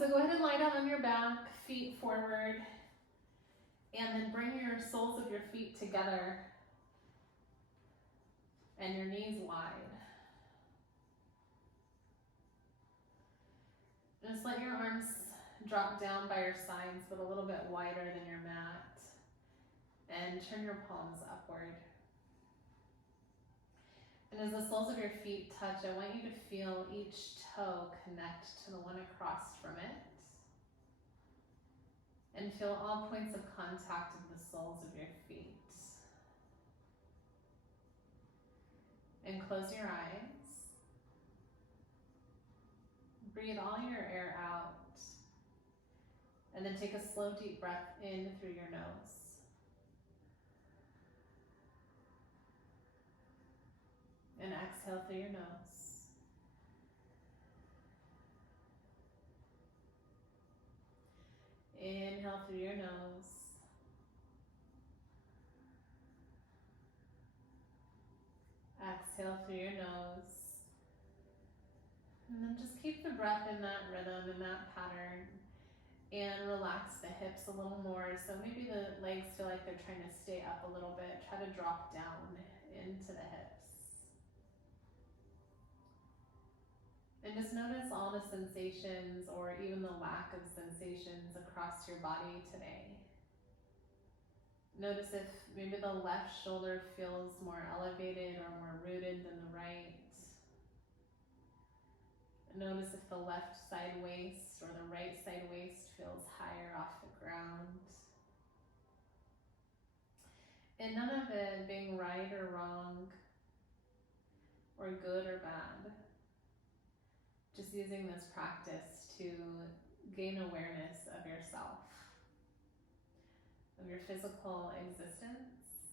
So go ahead and lie down on your back, feet forward, and then bring your soles of your feet together and your knees wide. Just let your arms drop down by your sides, but a little bit wider than your mat. And turn your palms upward. And as the soles of your feet touch, I want you to feel each toe connect to the one across from it. And feel all points of contact of the soles of your feet. And close your eyes. Breathe all your air out. And then take a slow, deep breath in through your nose. And exhale through your nose. Inhale through your nose. Exhale through your nose. And then just keep the breath in that rhythm, in that pattern. And relax the hips a little more. So maybe the legs feel like they're trying to stay up a little bit. Try to drop down into the hips. And just notice all the sensations or even the lack of sensations across your body today. Notice if maybe the left shoulder feels more elevated or more rooted than the right. Notice if the left side waist or the right side waist feels higher off the ground. And none of it being right or wrong or good or bad. Just using this practice to gain awareness of yourself, of your physical existence,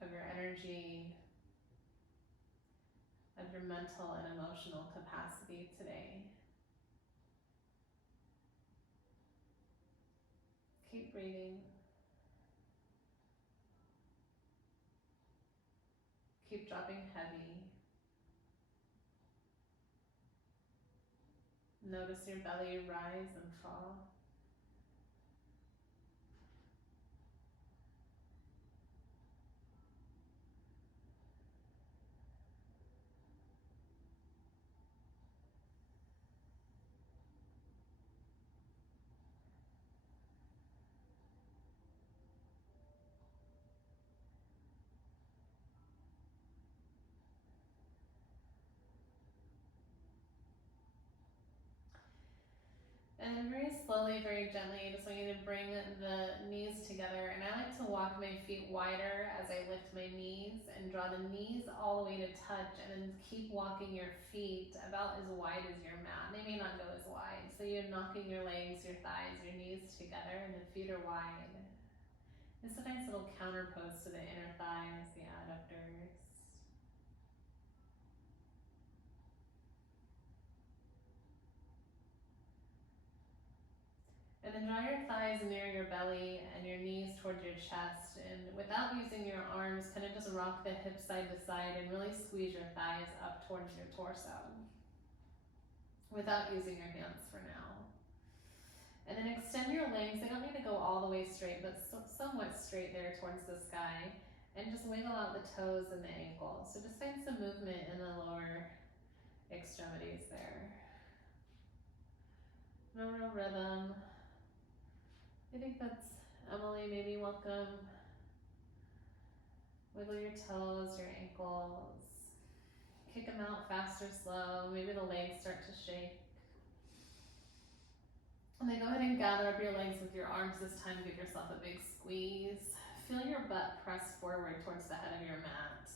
of your energy, of your mental and emotional capacity today. Keep breathing. Keep dropping heavy. Notice your belly rise and fall. And then very slowly, very gently, I just want you to bring the knees together. And I like to walk my feet wider as I lift my knees and draw the knees all the way to touch, and then keep walking your feet about as wide as your mat. They may not go as wide. So you're knocking your legs, your thighs, your knees together, and the feet are wide. It's a nice little counter pose to the inner thighs, the adductors. And then draw your thighs near your belly and your knees towards your chest. And without using your arms, kind of just rock the hips side to side and really squeeze your thighs up towards your torso. Without using your hands for now. And then extend your legs. They don't need to go all the way straight, but somewhat straight there towards the sky. And just wiggle out the toes and the ankles. So just find some movement in the lower extremities there. No real rhythm. I think that's Emily, maybe welcome. Wiggle your toes, your ankles. Kick them out fast or slow. Maybe the legs start to shake. And then go ahead and gather up your legs with your arms this time. Give yourself a big squeeze. Feel your butt press forward towards the head of your mat.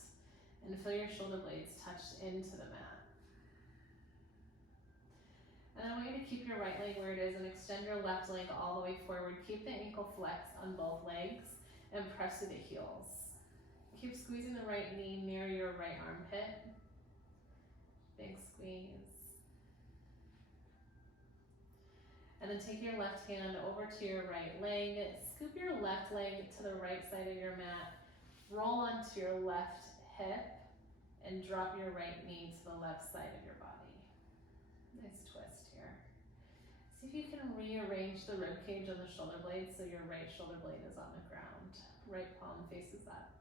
And feel your shoulder blades touch into the mat. And then I want you to keep your right leg where it is and extend your left leg all the way forward. Keep the ankle flexed on both legs and press to the heels. Keep squeezing the right knee near your right armpit. Big squeeze. And then take your left hand over to your right leg. Scoop your left leg to the right side of your mat. Roll onto your left hip and drop your right knee to the left side of your body. Nice twist here. See if you can rearrange the rib cage on the shoulder blade so your right shoulder blade is on the ground. Right palm faces up.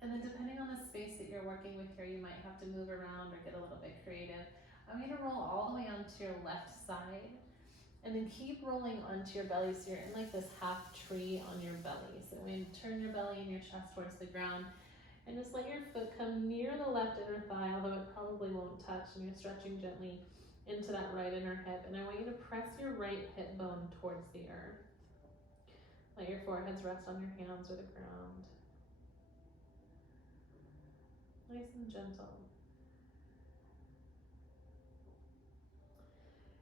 And then depending on the space that you're working with here, you might have to move around or get a little bit creative. I'm going to roll all the way onto your left side and then keep rolling onto your belly so you're in like this half tree on your belly. So when you turn your belly and your chest towards the ground and just let your foot come near the left inner thigh, although it probably won't touch, and you're stretching gently into that right inner hip. And I want you to press your right hip bone towards the earth. Let your foreheads rest on your hands or the ground. Nice and gentle.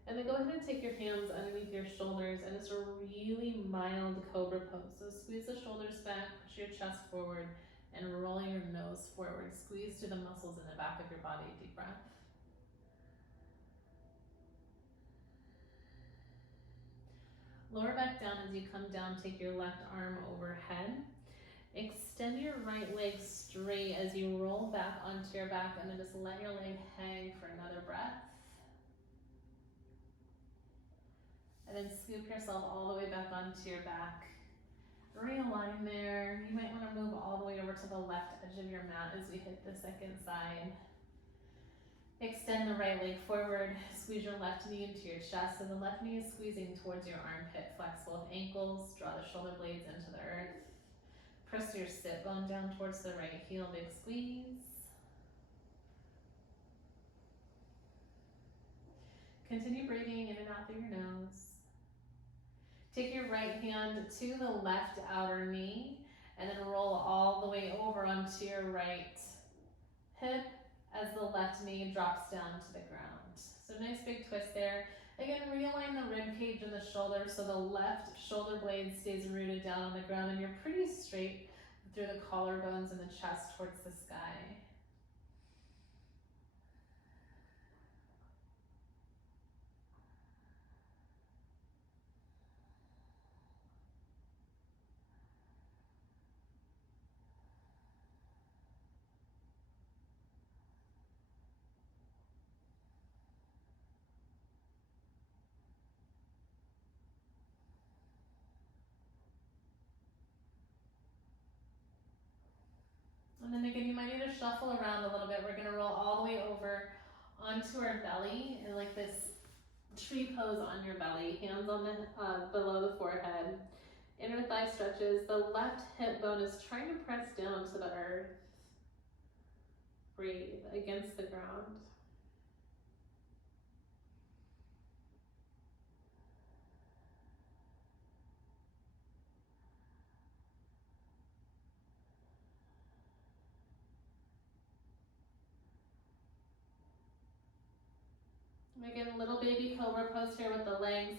And then go ahead and take your hands underneath your shoulders and it's a really mild cobra pose. So squeeze the shoulders back, push your chest forward, and roll your nose forward. Squeeze through the muscles in the back of your body. Deep breath. Lower back down as you come down, take your left arm overhead. Extend your right leg straight as you roll back onto your back and then just let your leg hang for another breath. And then scoop yourself all the way back onto your back. Realign there. You might want to move all the way over to the left edge of your mat as we hit the second side. Extend the right leg forward. Squeeze your left knee into your chest. So the left knee is squeezing towards your armpit. Flex both ankles. Draw the shoulder blades into the earth. Press your sit bone down towards the right heel. Big squeeze. Continue breathing in and out through your nose. Take your right hand to the left outer knee and then roll all the way over onto your right hip as the left knee drops down to the ground. So nice big twist there. Again, realign the rib cage and the shoulder so the left shoulder blade stays rooted down on the ground and you're pretty straight through the collarbones and the chest towards the sky. And then again, you might need to shuffle around a little bit. We're gonna roll all the way over onto our belly in like this tree pose on your belly. Hands on the below the forehead. Inner thigh stretches. The left hip bone is trying to press down to the earth. Breathe against the ground. Again, little baby cobra pose here with the legs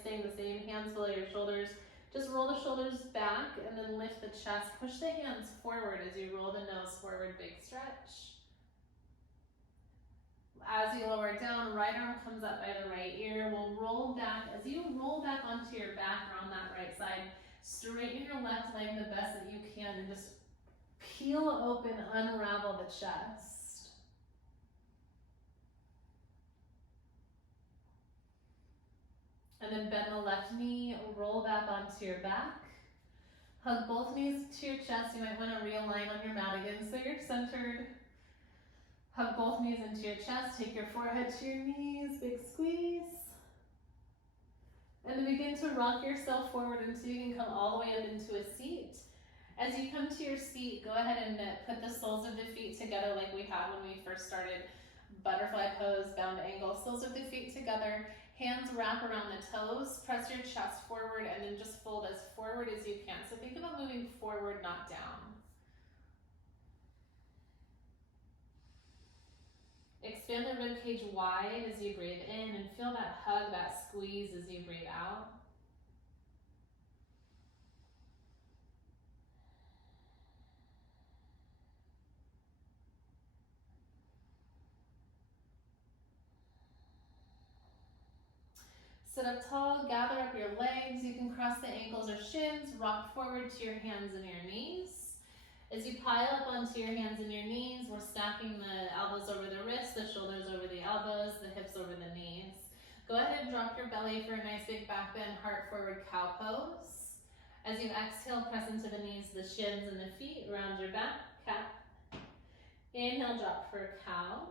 staying the same, hands below your shoulders. Just roll the shoulders back and then lift the chest. Push the hands forward as you roll the nose forward, big stretch. As you lower down, right arm comes up by the right ear. We'll roll back. As you roll back onto your back or on that right side, straighten your left leg the best that you can and just peel open, unravel the chest. And then bend the left knee, roll back onto your back. Hug both knees to your chest. You might want to realign on your mat again so you're centered. Hug both knees into your chest. Take your forehead to your knees. Big squeeze. And then begin to rock yourself forward until you can come all the way up into a seat. As you come to your seat, go ahead and put the soles of the feet together like we had when we first started. Butterfly pose, bound angle, soles of the feet together. Hands wrap around the toes, press your chest forward, and then just fold as forward as you can. So think about moving forward, not down. Expand the rib cage wide as you breathe in and feel that hug, that squeeze as you breathe out. Sit up tall, gather up your legs. You can cross the ankles or shins, rock forward to your hands and your knees. As you pile up onto your hands and your knees, we're stacking the elbows over the wrists, the shoulders over the elbows, the hips over the knees. Go ahead and drop your belly for a nice big back bend, heart forward cow pose. As you exhale, press into the knees, the shins, and the feet, round your back, cat. Inhale, drop for cow.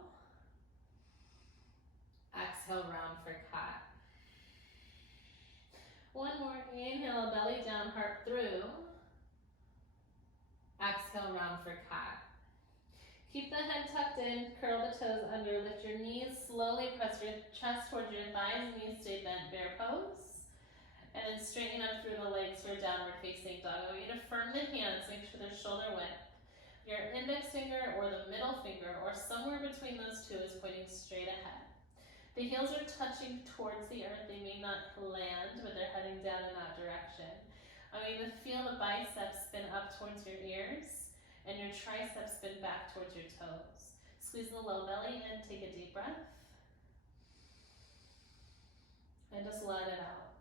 Exhale, round for cat. One more, inhale, belly down, heart through. Exhale, round for cat. Keep the head tucked in, curl the toes under, lift your knees, slowly press your chest towards your thighs, knees stay bent, bear pose. And then straighten up through the legs for downward facing dog. I want you to firm the hands, make sure they're shoulder width. Your index finger or the middle finger or somewhere between those two is pointing straight ahead. The heels are touching towards the earth. They may not land, but they're heading down in that direction. I want you to feel the biceps spin up towards your ears and your triceps spin back towards your toes. Squeeze the low belly in, take a deep breath. And just let it out.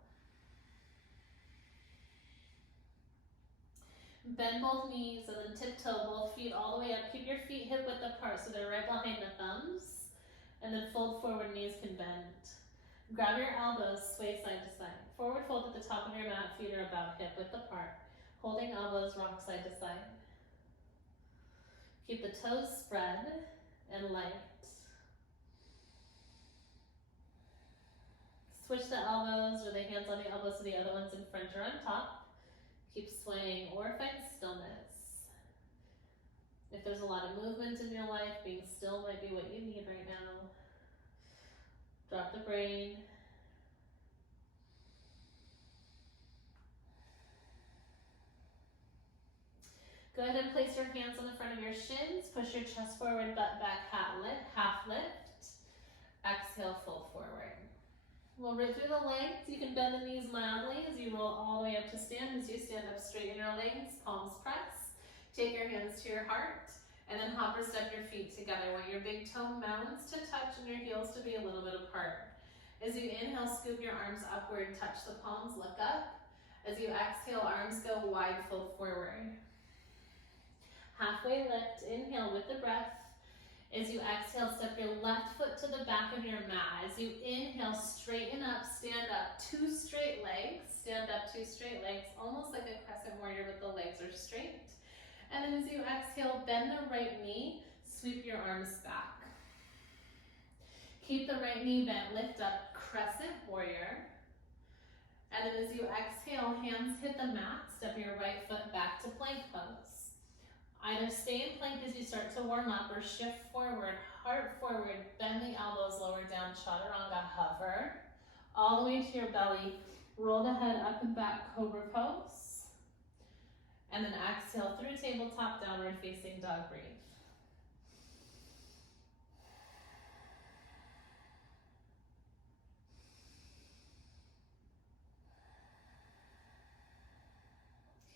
Bend both knees and then tiptoe both feet all the way up. Keep your feet hip width apart so they're right behind the thumbs. And then fold forward, knees can bend. Grab your elbows, sway side to side. Forward fold at the top of your mat, feet are about hip width apart. Holding elbows, rock side to side. Keep the toes spread and light. Switch the elbows or the hands on the elbows to the other ones in front or on top. Keep swaying or find stillness. If there's a lot of movement in your life, being still might be what you need right now. Drop the brain. Go ahead and place your hands on the front of your shins. Push your chest forward, butt back, half lift. Exhale, fold forward. We'll root through the legs. You can bend the knees mildly as you roll all the way up to stand. As you stand up, straighten your legs, palms press. Take your hands to your heart, and then hop or step your feet together. Want your big toe mounds to touch and your heels to be a little bit apart. As you inhale, scoop your arms upward, touch the palms, look up. As you exhale, arms go wide, fold forward. Halfway lift, inhale with the breath. As you exhale, step your left foot to the back of your mat. As you inhale, straighten up, stand up, two straight legs. Stand up, two straight legs, almost like a crescent warrior, but the legs are straight. And then as you exhale, bend the right knee, sweep your arms back. Keep the right knee bent, lift up, crescent warrior. And then as you exhale, hands hit the mat, step your right foot back to plank pose. Either stay in plank as you start to warm up or shift forward, heart forward, bend the elbows, lower down, chaturanga, hover. All the way to your belly, roll the head up and back, cobra pose. And then exhale through tabletop, downward facing dog, breathe.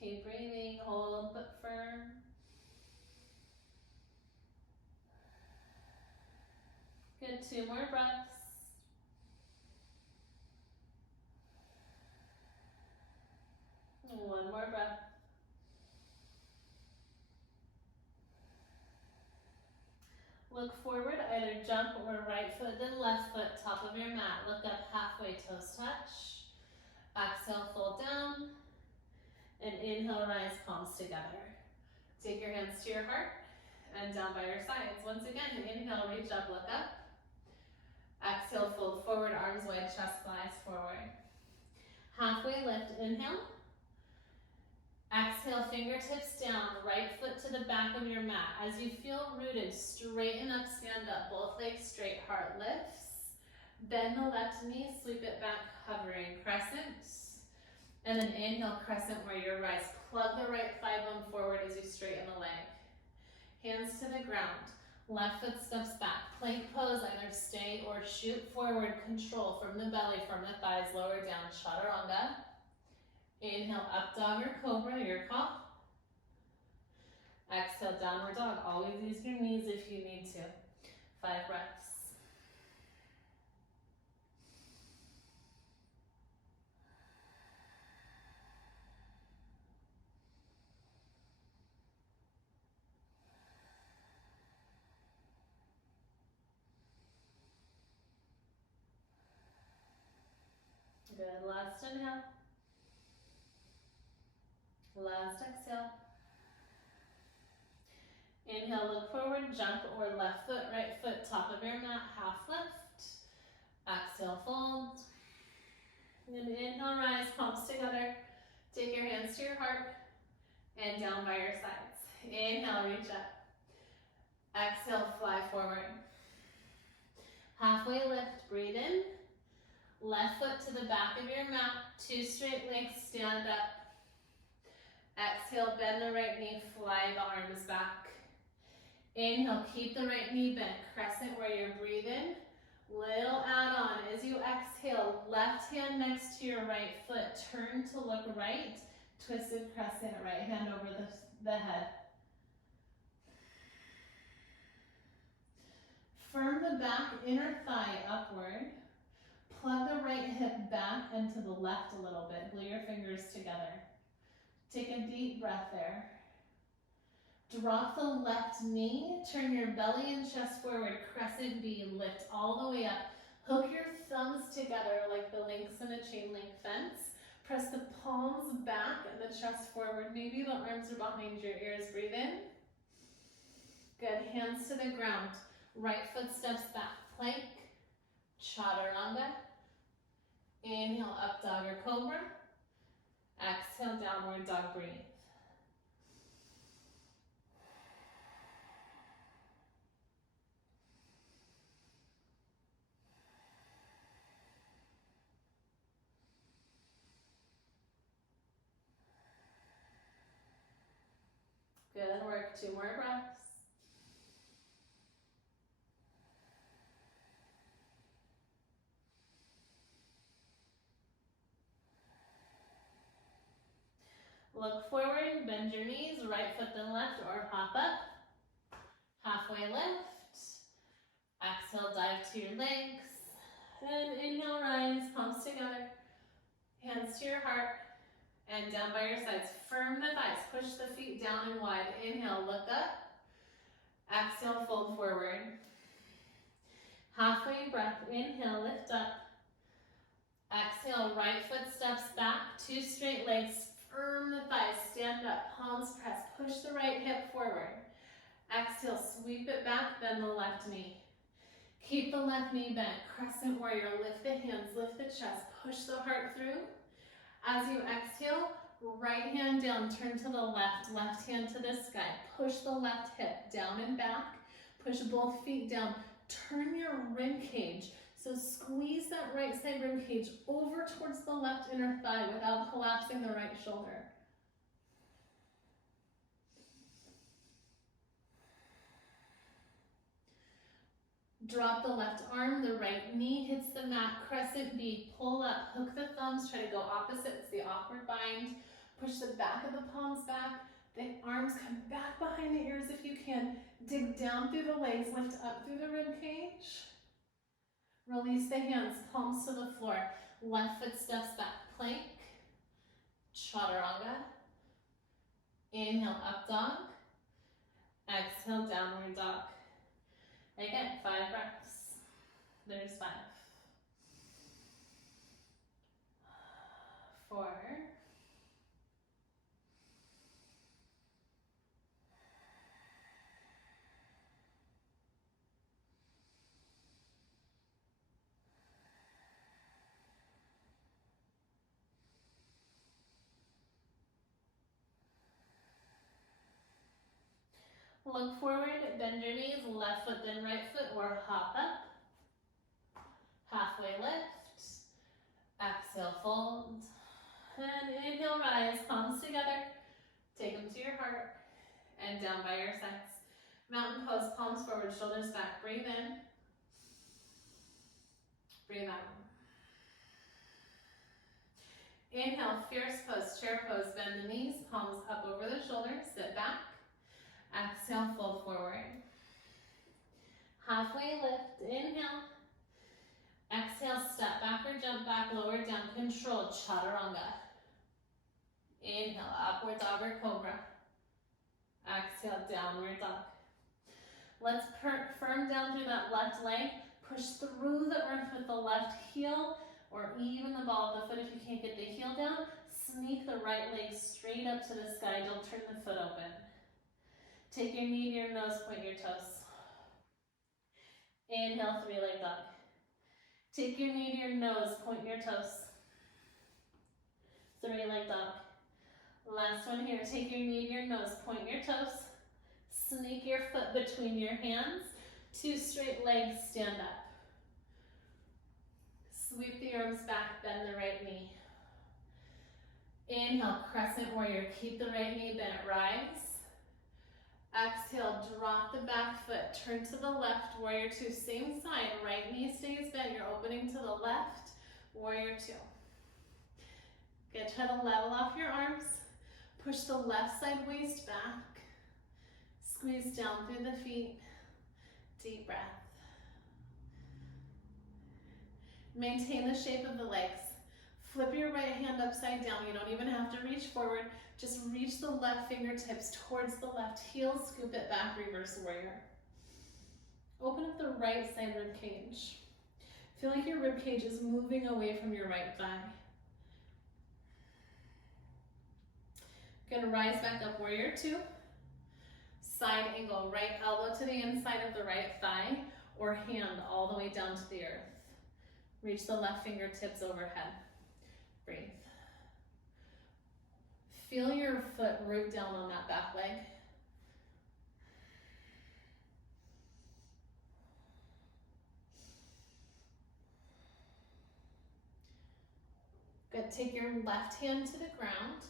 Keep breathing, hold but firm. Good, 2 more breaths. And 1 more breath. Look forward, either jump or right foot, then left foot, top of your mat. Look up halfway, toes touch. Exhale, fold down. And inhale, rise, palms together. Take your hands to your heart and down by your sides. Once again, inhale, reach up, look up. Exhale, fold forward, arms wide, chest flies forward. Halfway lift, inhale. Exhale, fingertips down, right foot to the back of your mat. As you feel rooted, straighten up, stand up, both legs straight, heart lifts. Bend the left knee, sweep it back, hovering, crescent. And then inhale, crescent warrior rise. Plug the right thigh bone forward as you straighten the leg. Hands to the ground. Left foot steps back. Plank pose, either stay or shoot forward. Control from the belly, from the thighs, lower down, chaturanga. Inhale, up dog or cobra, your call. Exhale, downward dog. Always use your knees if you need to. 5 breaths. Last inhale. Last exhale. Inhale, look forward, jump or left foot, right foot, top of your mat, half lift. Exhale, fold. And inhale, rise, palms together. Take your hands to your heart and down by your sides. Inhale, reach up. Exhale, fly forward. Halfway lift, breathe in. Left foot to the back of your mat, 2 straight legs, stand up. Exhale, bend the right knee, fly the arms back. Inhale, keep the right knee bent, crescent where you're breathing. Little add on as you exhale, left hand next to your right foot, turn to look right, twisted crescent, right hand over the head. Firm the back inner thigh upward. Plug the right hip back and to the left a little bit. Glue your fingers together. Take a deep breath there. Drop the left knee. Turn your belly and chest forward. Crescent B. Lift all the way up. Hook your thumbs together like the links in a chain link fence. Press the palms back and the chest forward. Maybe the arms are behind your ears. Breathe in. Good. Hands to the ground. Right foot steps back. Plank. Chaturanga. Inhale, up dog or cobra. Exhale, downward dog, breathe. Good work, 2 more breaths. Look forward, bend your knees, right foot then left, or hop up. Halfway lift. Exhale, dive to your legs. And inhale, rise, palms together. Hands to your heart. And down by your sides. Firm the thighs, push the feet down and wide. Inhale, look up. Exhale, fold forward. Halfway breath, inhale, lift up. Exhale, right foot steps back, 2 straight legs. Firm the thighs, stand up, palms press, push the right hip forward. Exhale, sweep it back, bend the left knee. Keep the left knee bent, crescent warrior, lift the hands, lift the chest, push the heart through. As you exhale, right hand down, turn to the left hand to the sky. Push the left hip down and back, push both feet down, turn your rib cage. So squeeze that right side rib cage over towards the left inner thigh without collapsing the right shoulder. Drop the left arm, the right knee hits the mat, crescent B, pull up, hook the thumbs, try to go opposite, it's the awkward bind. Push the back of the palms back, the arms come back behind the ears if you can. Dig down through the legs, lift up through the rib cage. Release the hands, palms to the floor. Left foot steps back, plank, chaturanga. Inhale, up dog. Exhale, downward dog. Again, 5 breaths. There's 5. 4. 3. Look forward, bend your knees, left foot then right foot, or hop up. Halfway lift. Exhale, fold. And inhale, rise, palms together. Take them to your heart and down by your sides. Mountain pose, palms forward, shoulders back. Breathe in. Breathe out. Inhale, fierce pose, chair pose. Bend the knees, palms up over the shoulders. Sit back. Exhale, fold forward. Halfway lift, inhale. Exhale, step back or jump back, lower down, control, chaturanga. Inhale, upward dog or cobra. Exhale, downward dog. Let's firm down through that left leg. Push through the earth with the left heel. or even the ball of the foot if you can't get the heel down. Sneak the right leg straight up to the sky. Don't turn the foot open. Take your knee to your nose, point your toes. Inhale, three-leg dog. Take your knee to your nose, point your toes. Three-leg dog. Last one here. Take your knee to your nose, point your toes. Sneak your foot between your hands. Two straight legs, stand up. Sweep the arms back, bend the right knee. Inhale, crescent warrior. Keep the right knee bent, rise. Exhale, drop the back foot, turn to the left, warrior two, same side, right knee stays bent, you're opening to the left, warrior two. Good, try to level off your arms, push the left side waist back, squeeze down through the feet, deep breath. Maintain the shape of the legs. Flip your right hand upside down, you don't even have to reach forward. Just reach the left fingertips towards the left heel, scoop it back, reverse warrior. Open up the right side rib cage. Feel like your rib cage is moving away from your right thigh. Gonna rise back up, warrior two. Side angle, right elbow to the inside of the right thigh, or hand all the way down to the earth. Reach the left fingertips overhead. Breathe. Feel your foot root down on that back leg. Good, take your left hand to the ground.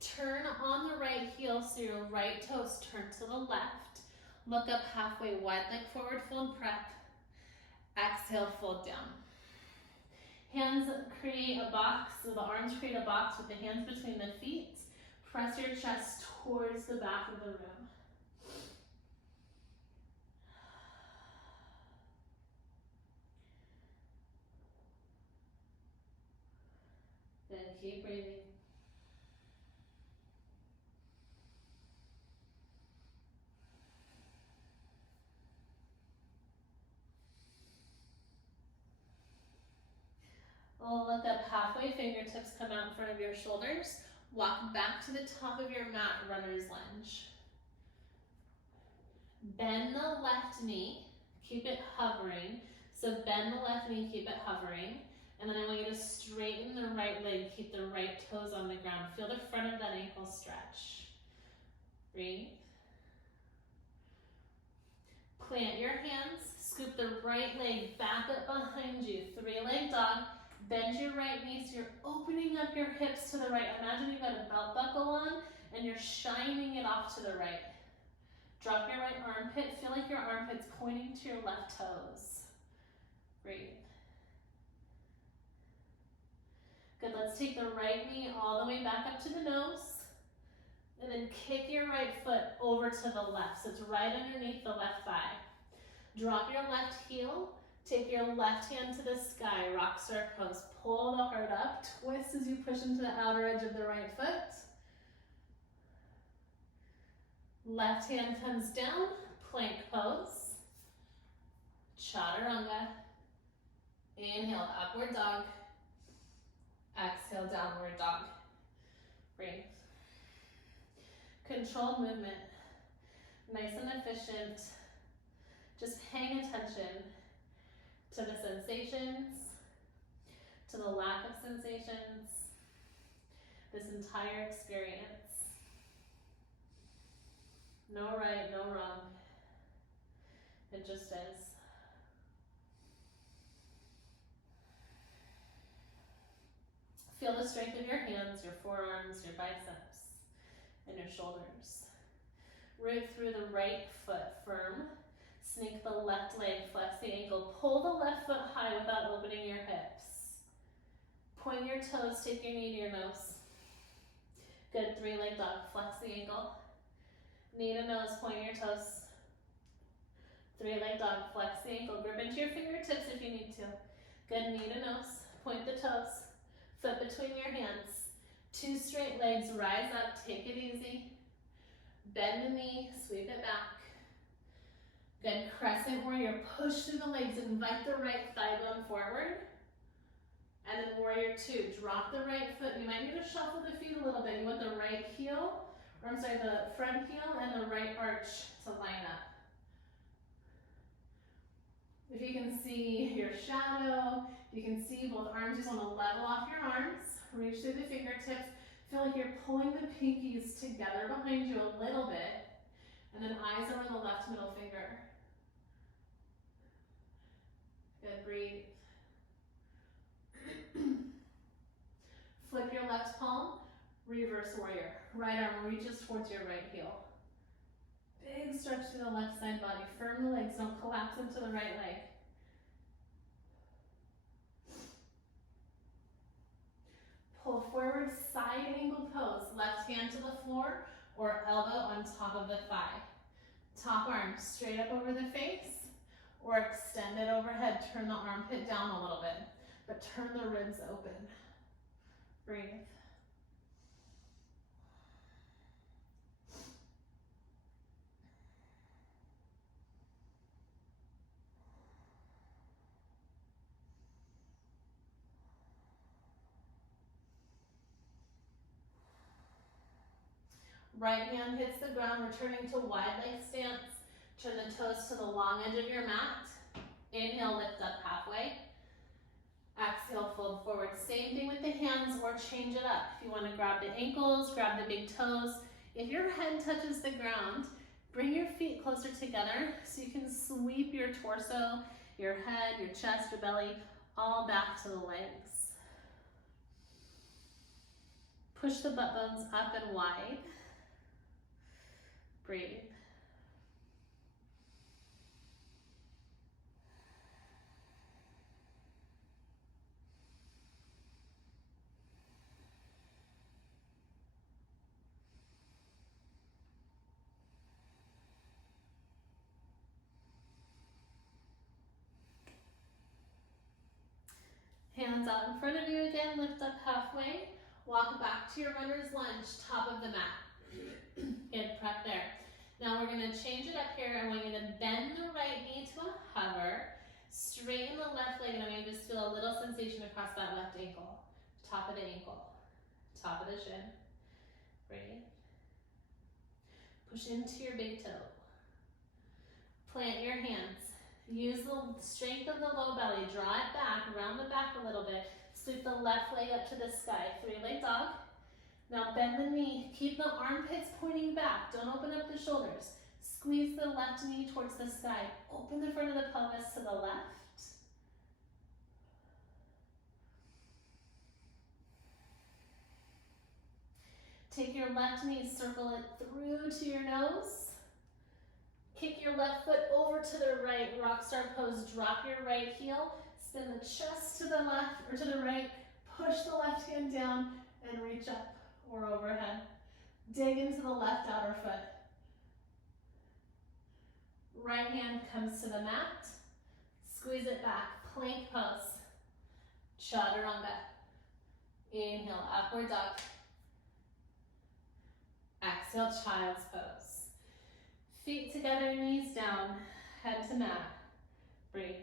Turn on the right heel so your right toes turn to the left. Look up halfway, wide leg forward, fold prep. Exhale, fold down. Hands create a box, so the arms create a box with the hands between the feet. Press your chest towards the back of the room. Then keep breathing. Look up halfway, fingertips come out in front of your shoulders. Walk back to the top of your mat, runner's lunge. Bend the left knee, keep it hovering. So bend the left knee, keep it hovering. And then I want you to straighten the right leg, keep the right toes on the ground. Feel the front of that ankle stretch. Breathe. Plant your hands, scoop the right leg back up behind you. Three-leg dog. Bend your right knee so you're opening up your hips to the right. Imagine you've got a belt buckle on and you're shining it off to the right. Drop your right armpit. Feel like your armpit's pointing to your left toes. Breathe. Good, let's take the right knee all the way back up to the nose. And then kick your right foot over to the left. So it's right underneath the left thigh. Drop your left heel. Take your left hand to the sky, rock star pose. Pull the heart up, twist as you push into the outer edge of the right foot. Left hand comes down, plank pose. Chaturanga. Inhale, upward dog. Exhale, downward dog. Breathe. Controlled movement. Nice and efficient. Just paying attention to the sensations, to the lack of sensations, this entire experience. No right, no wrong. It just is. Feel the strength of your hands, your forearms, your biceps, and your shoulders. Root through the right foot firm. Sneak the left leg, flex the ankle. Pull the left foot high without opening your hips. Point your toes, take your knee to your nose. Good, three-leg dog, flex the ankle. Knee to nose, point your toes. Three-leg dog, flex the ankle. Grip into your fingertips if you need to. Good, knee to nose, point the toes. Foot between your hands. Two straight legs, rise up, take it easy. Bend the knee, sweep it back. Good, crescent warrior, push through the legs, invite the right thigh bone forward. And then warrior two, drop the right foot. You might need to shuffle the feet a little bit. You want the right heel, or I'm sorry, the front heel and the right arch to line up. If you can see your shadow, you can see both arms, you just want to level off your arms, reach through the fingertips, feel like you're pulling the pinkies together behind you a little bit, and then eyes over the left middle finger. Good, breathe. Flip your left palm, reverse warrior. Right arm reaches towards your right heel. Big stretch to the left side body. Firm the legs, don't collapse into the right leg. Pull forward, side angle pose. Left hand to the floor or elbow on top of the thigh. Top arm straight up over the face or extend it overhead. Turn the armpit down a little bit, but turn the ribs open. Breathe. Right hand hits the ground, returning to wide leg stance. Turn the toes to the long edge of your mat. Inhale, lift up halfway. Exhale, fold forward. Same thing with the hands, or change it up. If you want to grab the ankles, grab the big toes. If your head touches the ground, bring your feet closer together so you can sweep your torso, your head, your chest, your belly, all back to the legs. Push the butt bones up and wide. Breathe. Hands out in front of you again, lift up halfway. Walk back to your runner's lunge, top of the mat. Good, prep there. Now we're gonna change it up here. I want you to bend the right knee to a hover, straighten the left leg, and I want you to just feel a little sensation across that left ankle. Top of the ankle, top of the shin. Breathe. Push into your big toe. Plant your hands. Use the strength of the low belly. Draw it back, round the back a little bit. Sweep the left leg up to the sky. Three-leg dog. Now bend the knee. Keep the armpits pointing back. Don't open up the shoulders. Squeeze the left knee towards the sky. Open the front of the pelvis to the left. Take your left knee, circle it through to your nose. Kick your left foot over to the right, rock star pose. Drop your right heel, spin the chest to the left or to the right, push the left hand down and reach up or overhead. Dig into the left outer foot. Right hand comes to the mat, squeeze it back, plank pose. Chaturanga. Inhale, upward dog. Exhale, child's pose. Feet together, knees down, head to mat. Breathe.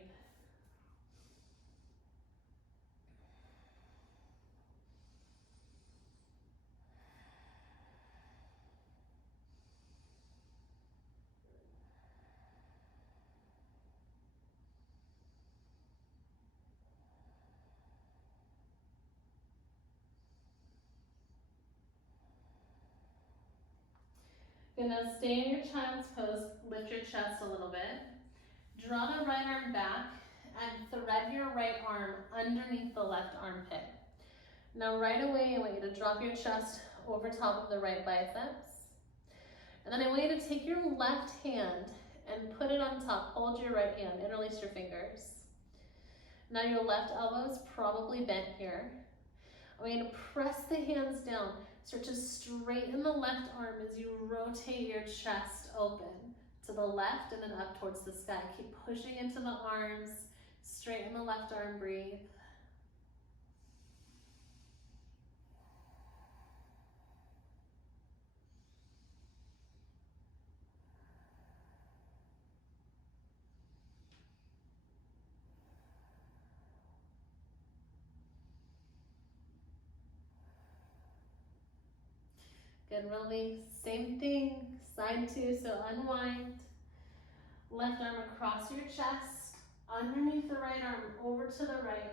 Gonna stay in your child's pose, lift your chest a little bit. Draw the right arm back and thread your right arm underneath the left armpit. Now right away, I want you to drop your chest over top of the right biceps. And then I want you to take your left hand and put it on top. Hold your right hand, interlace your fingers. Now your left elbow is probably bent here. I want you to press the hands down. Start to straighten the left arm as you rotate your chest open to the left and then up towards the sky. Keep pushing into the arms. Straighten the left arm, breathe. Good, release. Same thing, side two, so unwind. Left arm across your chest, underneath the right arm, over to the right.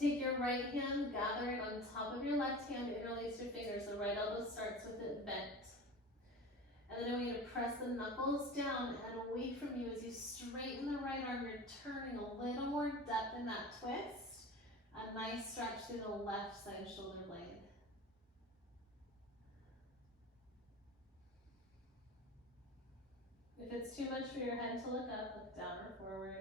Take your right hand, gather it on top of your left hand, interlace your fingers. The right elbow starts with it bent. And then I want you to press the knuckles down and away from you as you straighten the right arm. You're turning a little more depth in that twist. A nice stretch through the left side shoulder blade. If it's too much for your head to look up, look down or forward.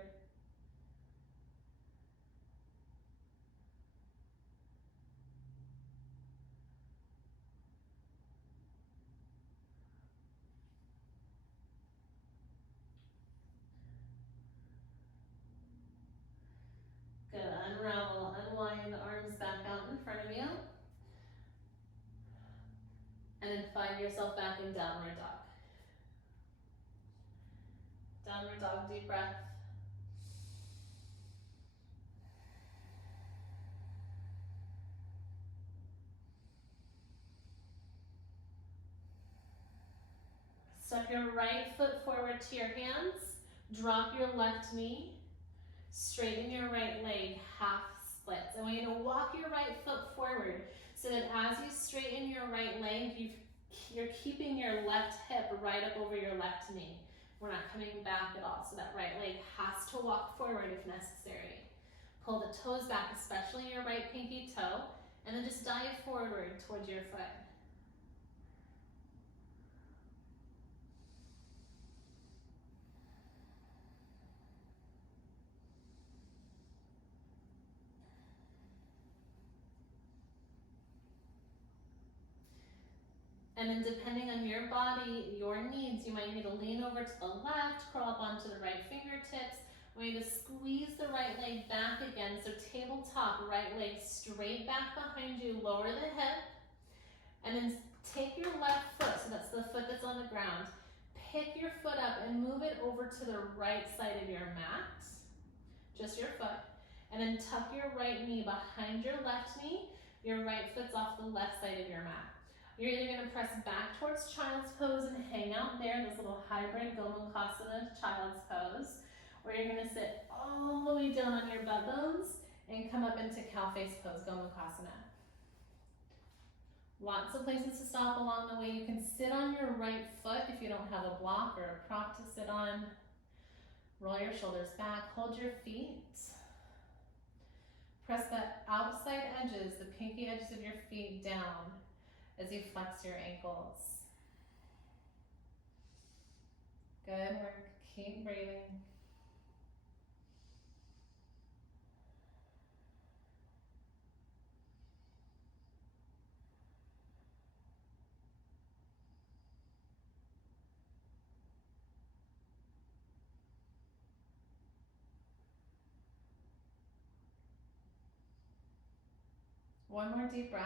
Good, unravel, unwind, arms back out in front of you. And then find yourself back in downward dog. Downward dog, deep breath. Step your right foot forward to your hands. Drop your left knee. Straighten your right leg, half splits. I want you to walk your right foot forward so that as you straighten your right leg, you're keeping your left hip right up over your left knee. We're not coming back at all, so that right leg has to walk forward if necessary. Pull the toes back, especially your right pinky toe, and then just dive forward towards your foot. And then depending on your body, your needs, you might need to lean over to the left, crawl up onto the right fingertips. We're going to squeeze the right leg back again. So tabletop, right leg straight back behind you, lower the hip. And then take your left foot, so that's the foot that's on the ground. Pick your foot up and move it over to the right side of your mat. Just your foot. And then tuck your right knee behind your left knee. Your right foot's off the left side of your mat. You're either going to press back towards child's pose and hang out there, this little hybrid Gomukhasana child's pose, or you're going to sit all the way down on your butt bones and come up into cow face pose, Gomukhasana. Lots of places to stop along the way. You can sit on your right foot if you don't have a block or a prop to sit on. Roll your shoulders back, hold your feet. Press the outside edges, the pinky edges of your feet down as you flex your ankles. Good work, keep breathing. One more deep breath.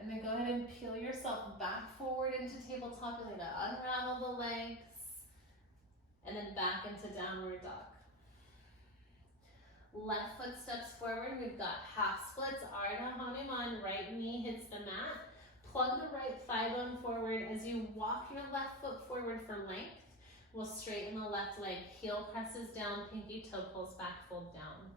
And then go ahead and peel yourself back forward into tabletop. You're going to unravel the legs. And then back into downward dog. Left foot steps forward. We've got half splits, Ardha Hanuman. Right knee hits the mat. Plug the right thigh bone forward. As you walk your left foot forward for length, we'll straighten the left leg. Heel presses down, pinky toe pulls back, fold down.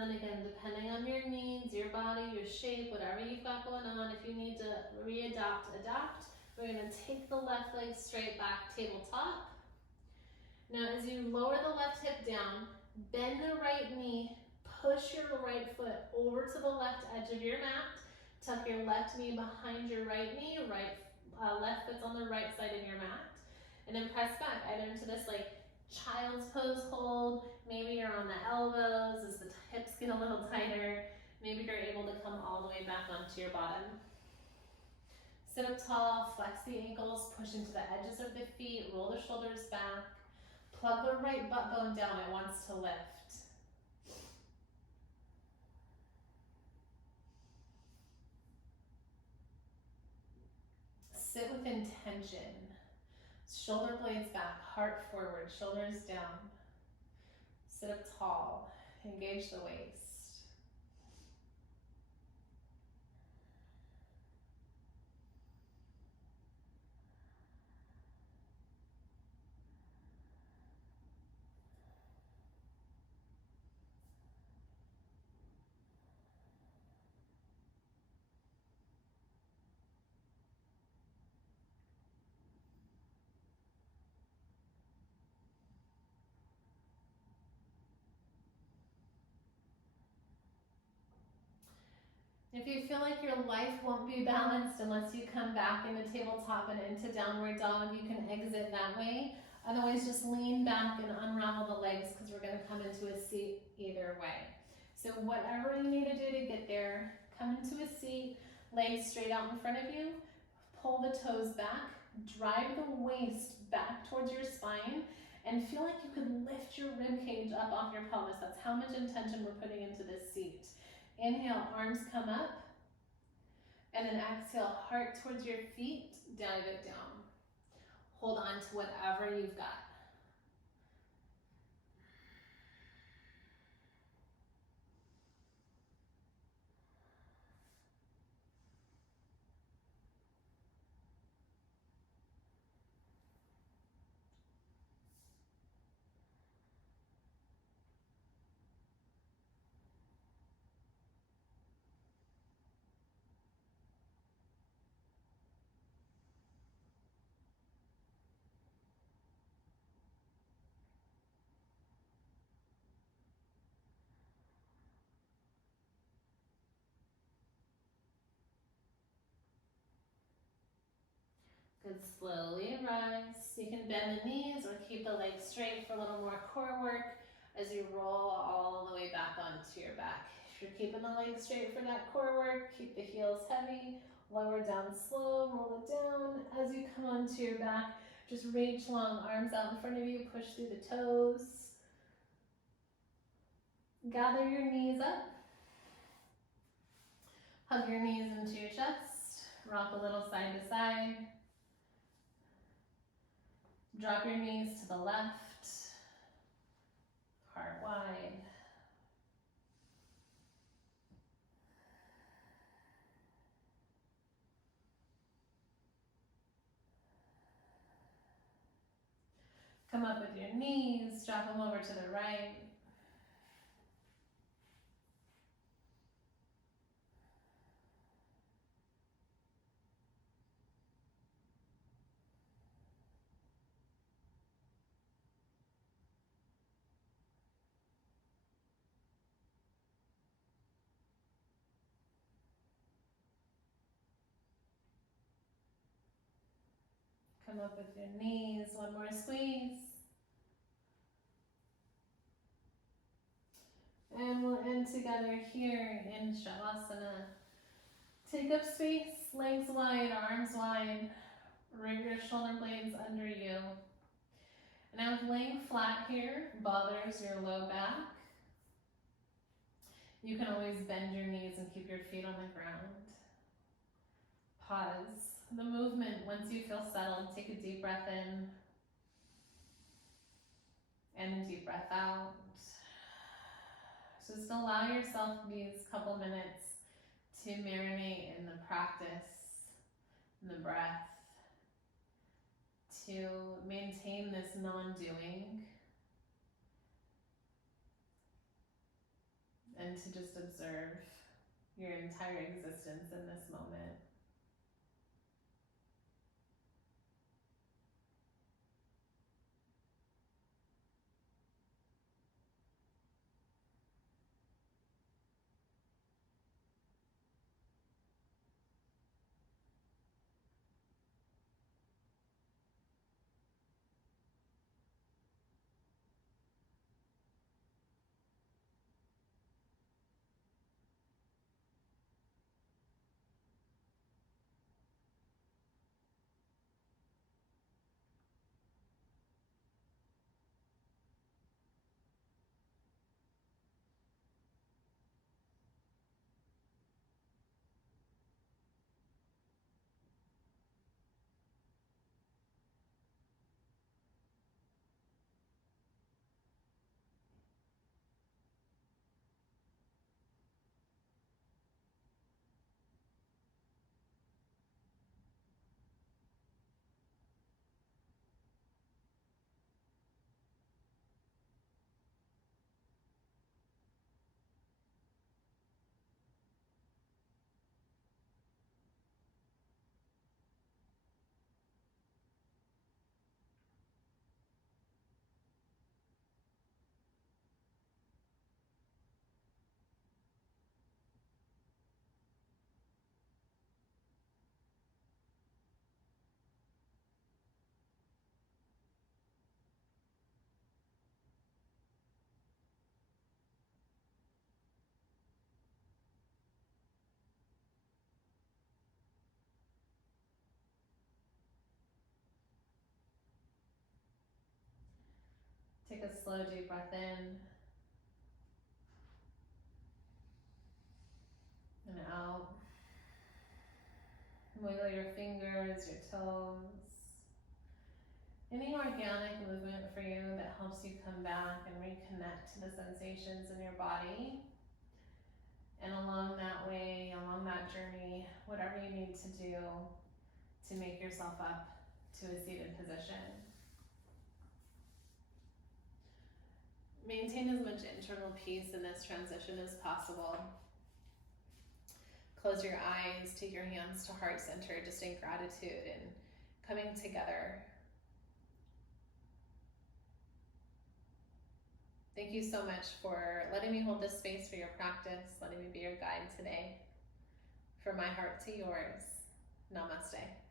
And again, depending on your needs, your body, your shape, whatever you've got going on, if you need to adapt. We're going to take the left leg straight back, tabletop. Now as you lower the left hip down, bend the right knee, push your right foot over to the left edge of your mat, tuck your left knee behind your right knee, left foot's on the right side of your mat, and then press back either into this like Child's pose hold. Maybe you're on the elbows as the hips get a little tighter. Maybe you're able to come all the way back onto your bottom. Sit up tall, flex the ankles, push into the edges of the feet, roll the shoulders back. Plug the right butt bone down, it wants to lift. Sit with intention. Shoulder blades back, heart forward, shoulders down. Sit up tall, engage the waist. If you feel like your life won't be balanced unless you come back into tabletop and into downward dog, you can exit that way. Otherwise, just lean back and unravel the legs because we're going to come into a seat either way. So whatever you need to do to get there, come into a seat, legs straight out in front of you, pull the toes back, drive the waist back towards your spine, and feel like you could lift your rib cage up off your pelvis. That's how much intention we're putting into this seat. Inhale, arms come up, and then exhale, heart towards your feet, dive it down. Hold on to whatever you've got. Good, slowly rise. You can bend the knees or keep the legs straight for a little more core work as you roll all the way back onto your back. If you're keeping the legs straight for that core work, keep the heels heavy, lower down slow, roll it down. As you come onto your back, just reach long, arms out in front of you, push through the toes. Gather your knees up. Hug your knees into your chest. Rock a little side to side. Drop your knees to the left, heart wide. Come up with your knees, drop them over to the right. Come up with your knees, one more squeeze. And we'll end together here in Shavasana. Take up space, legs wide, arms wide. Bring your shoulder blades under you. And now if laying flat here bothers your low back, you can always bend your knees and keep your feet on the ground. Pause the movement. Once you feel settled, take a deep breath in and a deep breath out. Just allow yourself these couple minutes to marinate in the practice, in the breath, to maintain this non-doing, and to just observe your entire existence in this moment. a slow, deep breath in and out. Wiggle your fingers, your toes. Any organic movement for you that helps you come back and reconnect to the sensations in your body. And along that way, along that journey, whatever you need to do to make yourself up to a seated position. Maintain as much internal peace in this transition as possible. Close your eyes, take your hands to heart center, just in gratitude and coming together. Thank you so much for letting me hold this space for your practice, letting me be your guide today. From my heart to yours, namaste.